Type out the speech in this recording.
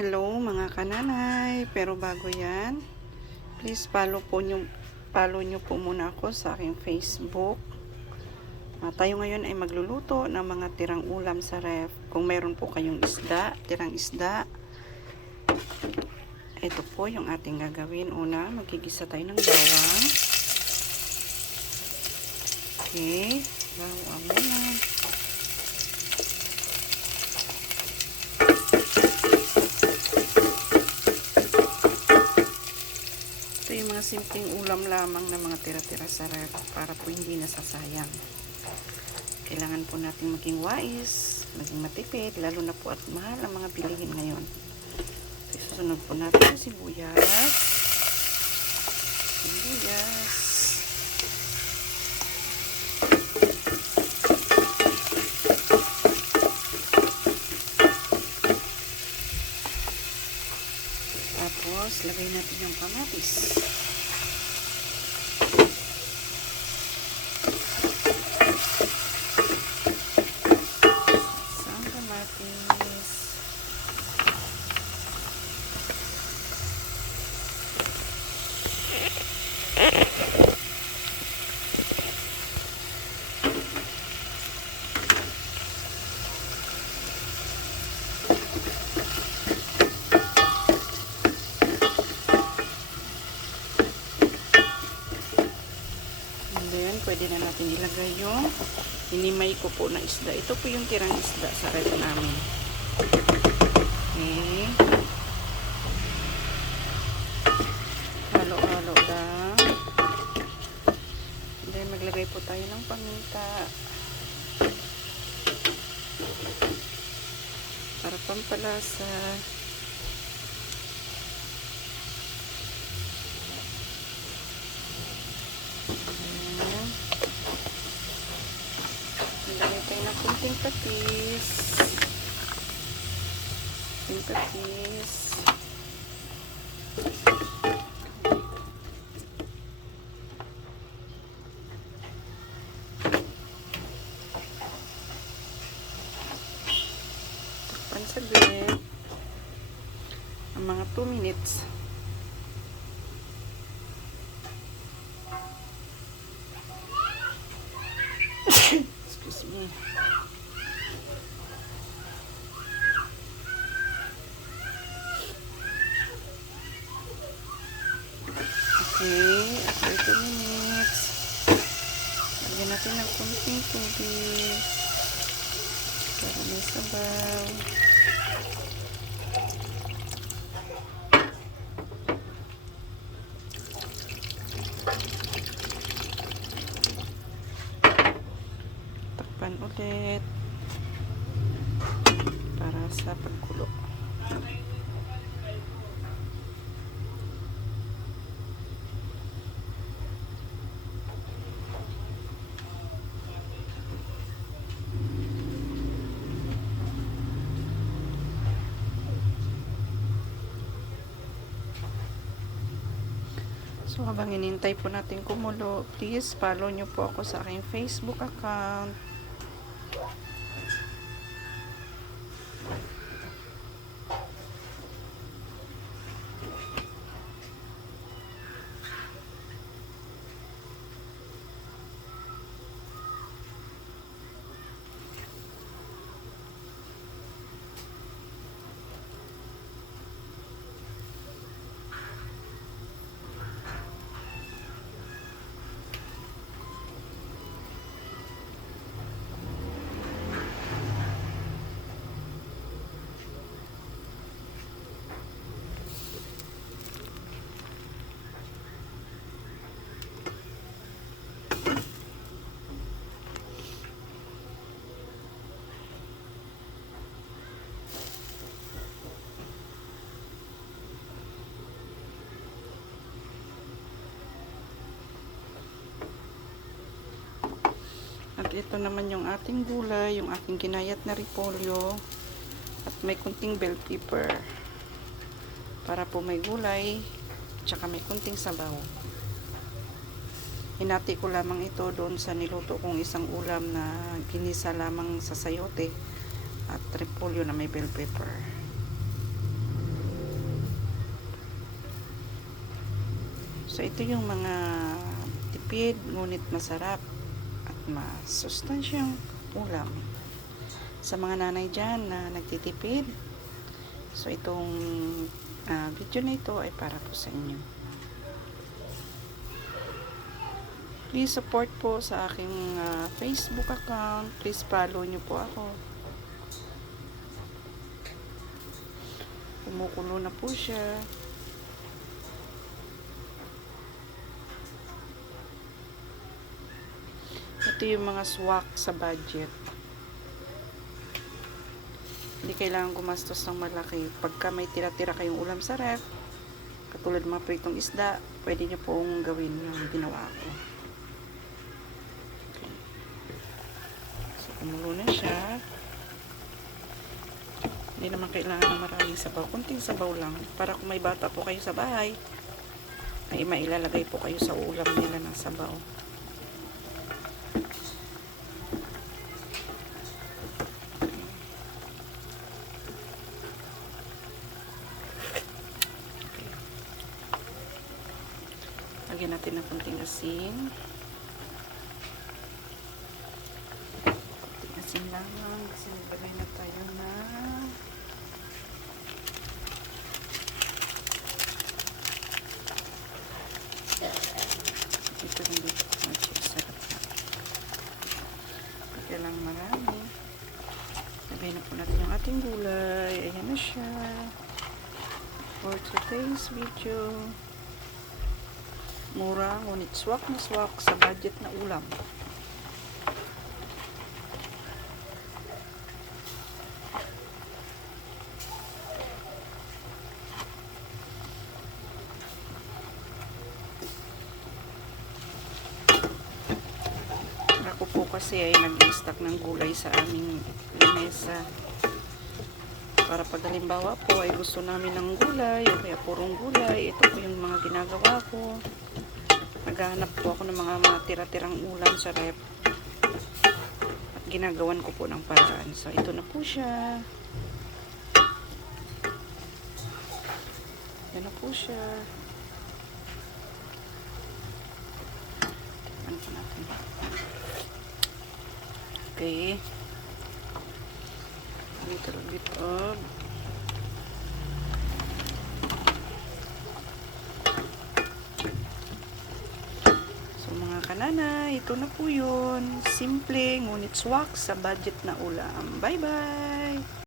Hello mga kananay, pero bago yan, please follow nyo po muna ako sa aking Facebook. Tayo ngayon ay magluluto ng mga tirang ulam sa ref. Kung mayroon po kayong isda, tirang isda, ito po yung ating gagawin. Una, magigisa tayo ng bawang. Okay, bawang muna. Ito yung mga simpleng ulam lamang na mga tira-tira sa ref para po hindi nasasayang. Kailangan po natin maging wais, maging matipid, lalo na po at mahal ang mga bilihin ngayon. So, susunod po natin yung sibuyas. Tapos, lagay natin yung kamatis. Isang kamatis. Pwede na natin ilagay yung hinimay ko po na isda. Ito po yung tirang isda sa ref namin. Okay. Halo-halo lang. Then maglagay po tayo ng paminta. Para pampalasa. Lagay tayo ng kunting patis. Takpan saglit. Ang mga 2 minutes. Excuse me. Okay, after 2 minutes, lagyan natin ng kunting tubig para may sabaw. Takpan ulit para sa pagkulo. So, habang inintay po natin kumulo, please follow nyo po ako sa aking Facebook account. At ito naman yung ating gulay, yung aking ginayat na repolyo. At may kunting bell pepper. Para po may gulay, tsaka may kunting sabaw. Hinati ko lamang ito doon sa niluto kong isang ulam na ginisa lamang sa sayote at repolyo na may bell pepper. So, ito yung mga tipid, ngunit masarap at masustansyang ulam. Sa mga nanay dyan na nagtitipid, so itong video na ito ay para po sa inyo. Please support po sa aking Facebook account. Please follow nyo po ako. Kumukulo na po siya. Ito yung mga swak sa budget. Hindi kailangan gumastos ng malaki. Pagka may tira-tira kayong ulam sa ref, katulad mga pritong isda, pwede nyo pong gawin yung ginawa ko. Okay. So, kumulo na siya. Hindi naman kailangan ng maraming sabaw. Kunting sabaw lang. Para kung may bata po kayo sa bahay, ay mailalagay po kayo sa ulam nila ng sabaw. Lagyan natin ng kunting asin. Kunting asin lamang kasi naglagay na tayo na ito rin dito. Sarap na. Kaya lang marami. Lagay na po natin yung ating gulay. Ayan na siya. For today's video, mura, ngunit swak na swak sa budget na ulam. Ako po kasi ay nag-stock ng gulay sa aming lamesa. Para pag halimbawa po ay gusto namin ng gulay o kaya purong gulay, ito po yung mga ginagawa ko. Naghahanap po ako ng mga tira-tirang ulam sa rep at ginagawan ko po ng paraan. So ito na po siya. Yan na po siya. Tikman po natin. Okay. A little bit of kanana, ito na po yun. Simple, ngunit swak sa budget na ulam. Bye-bye!